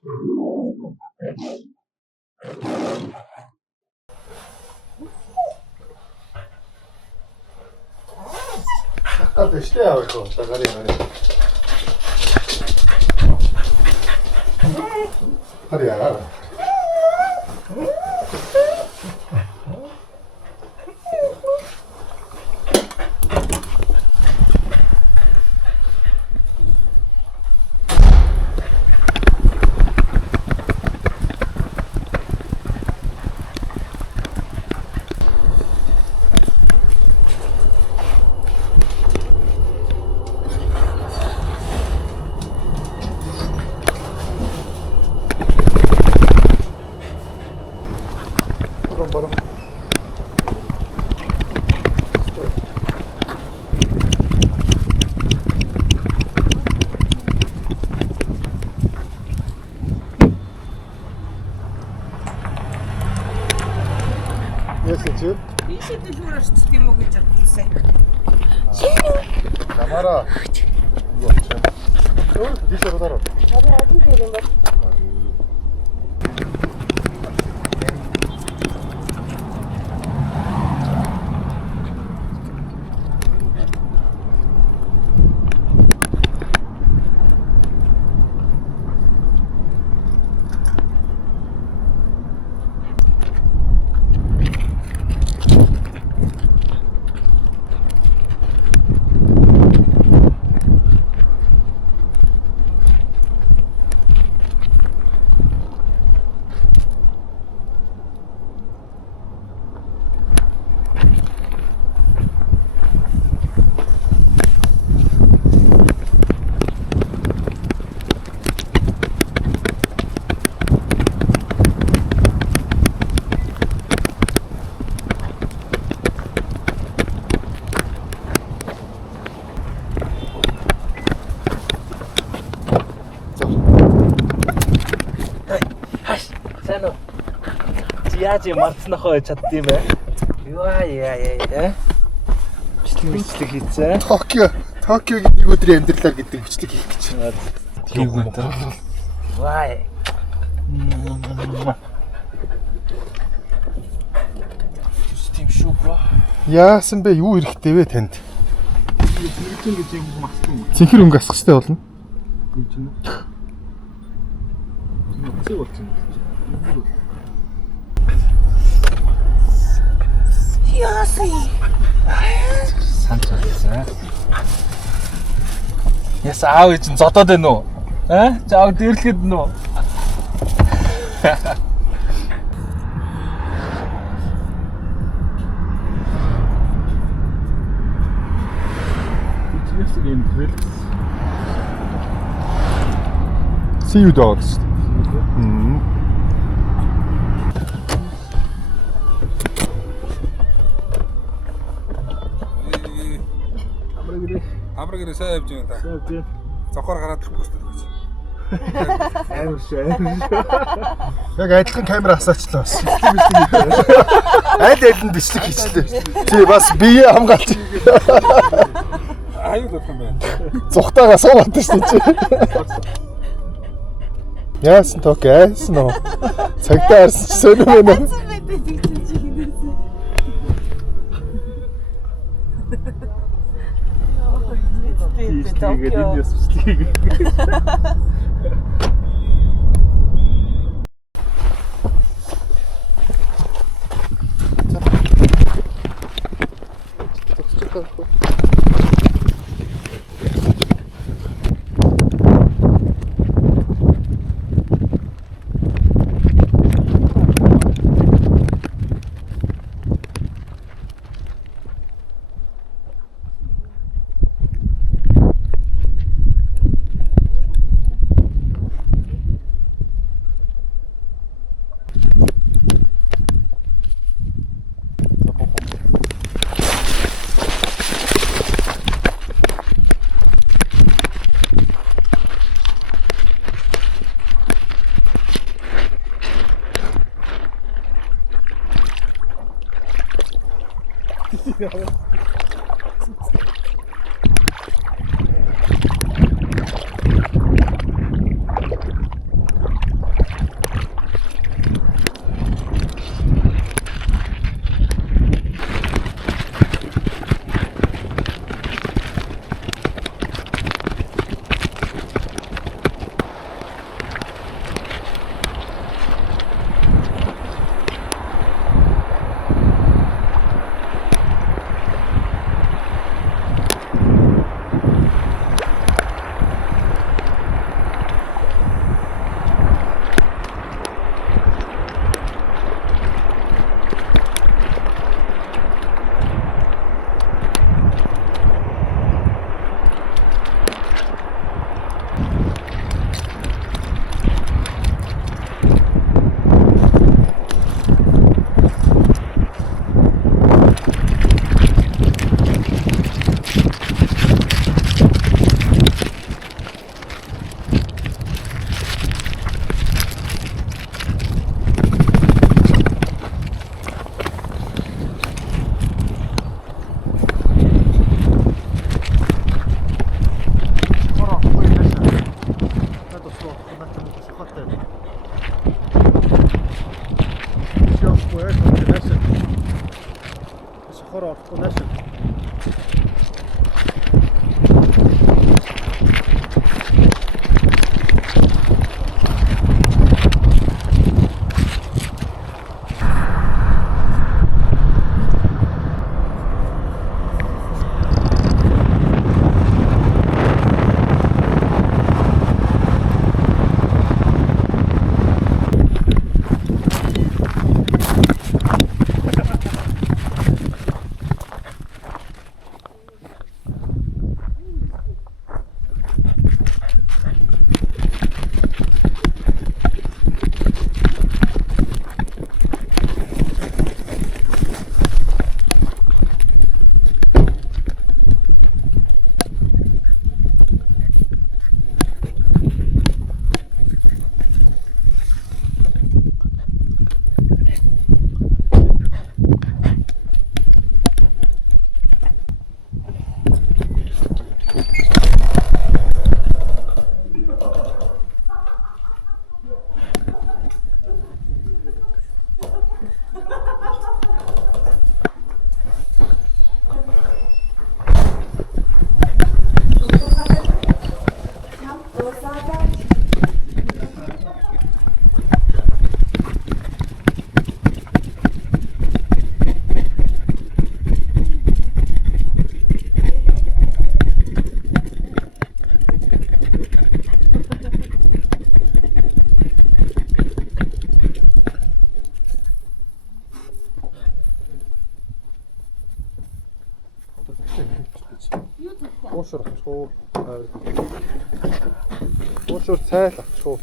Hadi işte ya bak o. Hadi ya. Барам. Яасан чи? Би шийдэл хүрээч тийм үү гэж бодсон. Камара. Юу диш ороо. Харин один дээр юм байна. Яаж юм марцнахоо чаддсан бэ? Яа. Бичлэг хийцээ. Токиогийн нэг өдрийн амьдралаар гэдэг бичлэг хийх гэж байна. Тийм үү. Вай. Тийм шүү бро. Яасан бэ? Юу хэрэгтэй вэ танд? Цэнхэр гэж юм мацсан юм. Цэнхэр өнгө асах хэрэгтэй болно. Юм чинь. Цэг болсон. Яасан. Санчаа. Яс аав чинь зодоод байна уу? Зааг дэрлэхэд нь үү? See you dogs. Амрагэр сайн явж байна та. Тийм. Зохоор гараад ирэхгүй шүү дээ. Амар шүү. Яг адилхан камера асаачлаа бас. Аль нь бичлэг хийчлээ. Тий бас бие хамгаалж. Аюул болох юм байна. Зүхтаага суугаад шүү дээ. Яасан ток яасан нөө. Цагтаа харсан ч сонирм байна. Тэгээд энэ яс бичлэг. Наашир. Уушуур авчих уу? Уушуур цайл авчих уу?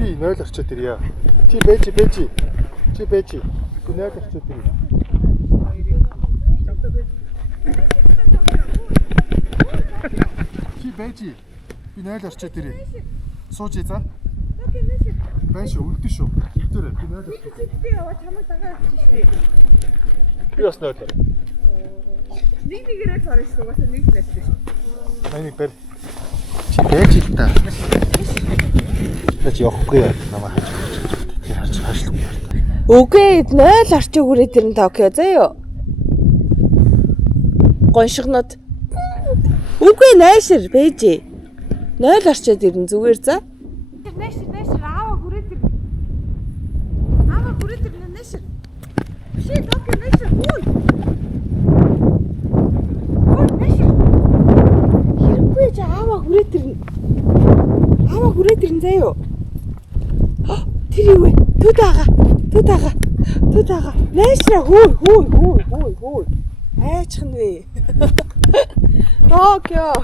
Би 0 орчоод ирье. Чи бэжи. Чи бэжи. Би 0 орчоод ирье. Чи бэжи. Би 0 орчоод ирье. Сууж за. Байж үлдэн шүү. Үлдээрээ би 0 орчоод. Би яваа чамайг дагаад чи. Би бас 0 орчоо. Нэгээрээ царай шүү. Бас нэг л шүү. Майныг бэр. Чи бэжи л та. Тэч явахгүй намайг хаашлахгүй. Үгүй 0 орчиг үрээд ирэн Токио заяа. Гоншигнод. Үгүй найшир бэжээ. 0 орчоод ирэн зүгээр за. Нэшэр аава хүрээд ир. Аава хүрээд ир нэшэр. Ши Токио нэшэр. Ой нэшэр. Хэрэггүй ч аава хүрээд ирэн. Аава хүрээд ирэн заяа. Тэр юу вэ? Тутаага. Найшра хөөй. Айчхан вэ. Токио.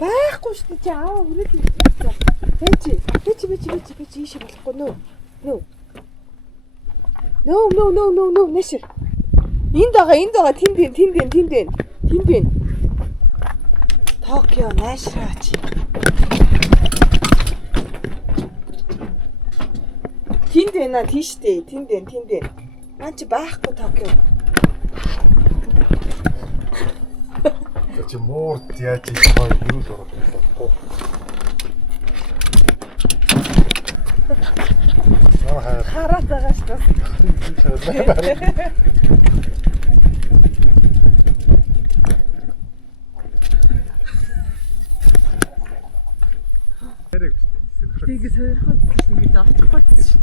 Байхгүй шүү дээ. Аава хүрээд ирсэн. Бэжи ийшээ болохгүй нөө. No, нэшэр. Энд байгаа тэнд байна. Токио найшраач. Тэнд байна тийштэй. Тэнд байна. Ман чи байхгүй Токио. Чи муурд яаж ийх гоё юу л орох вэ? Хараад байгаа шүү дээ. Тэрэг үстэй. Тийг сойрхоод ингэж очих гэдэг шүү.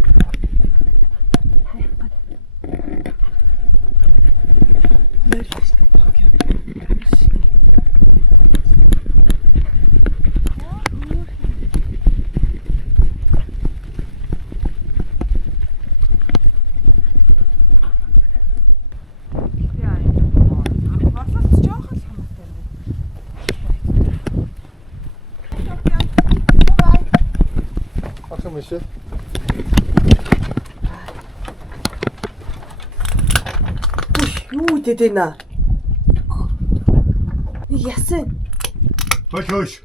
Ахын мэшээ. Юу гэдэг нэ? Нэг ясан. Хөөш.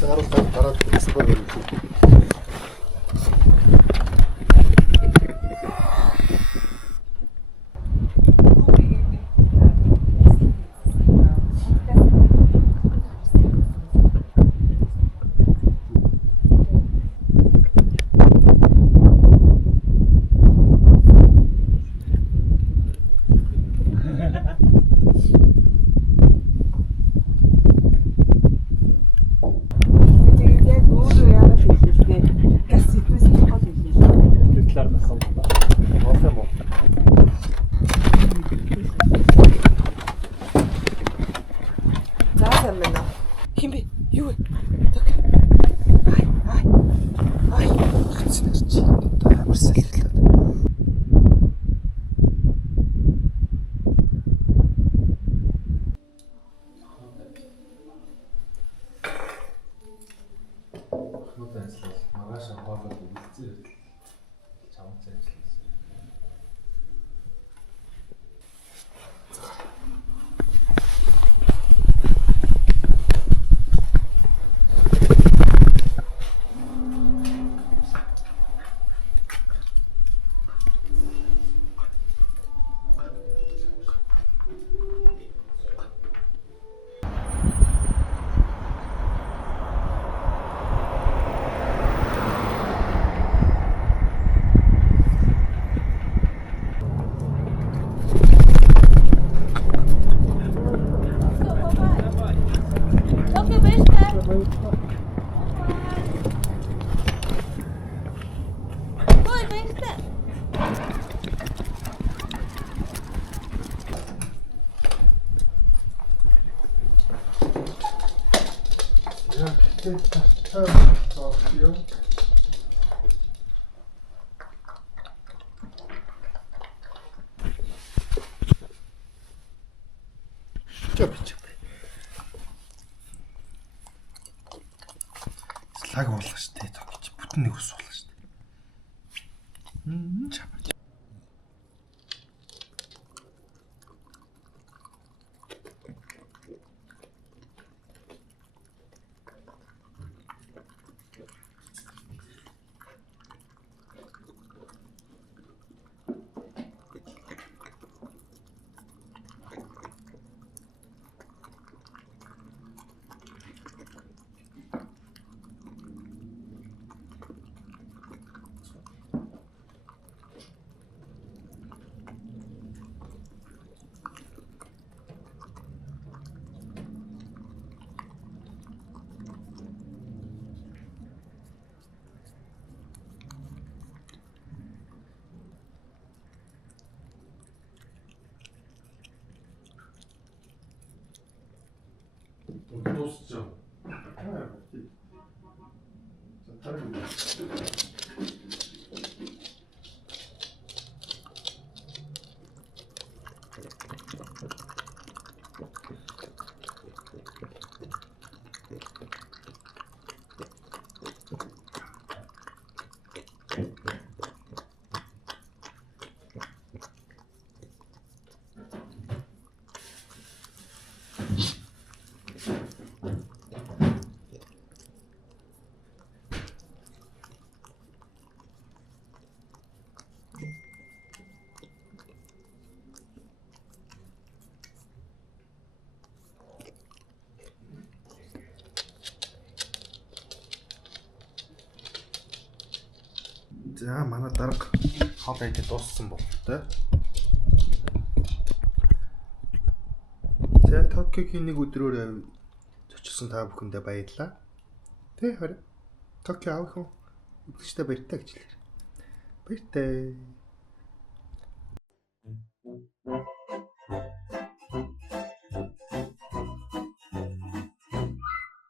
Гараад спор. Талаар насан. Оосоо. Заасан байна. Хин бэ? Юу вэ? Ай. Чи амар салхилаад. Ахнууд ажиллал маргааш хоолой үлдсэн. Чамд ажилласан. Слаг уулгах штэ тоо гэж бүтэн нэг ус уулгах штэ. Чам. Дуусчих. За манай дарга хол ажил дууссан бол тэ. За Токиогийн нэг өдрөөр зочилсон та бүхэндээ баярлалаа. Тэ харин Токио авах юм. Үзэгчтэй баяртай гэж хэлээ. Баяртай.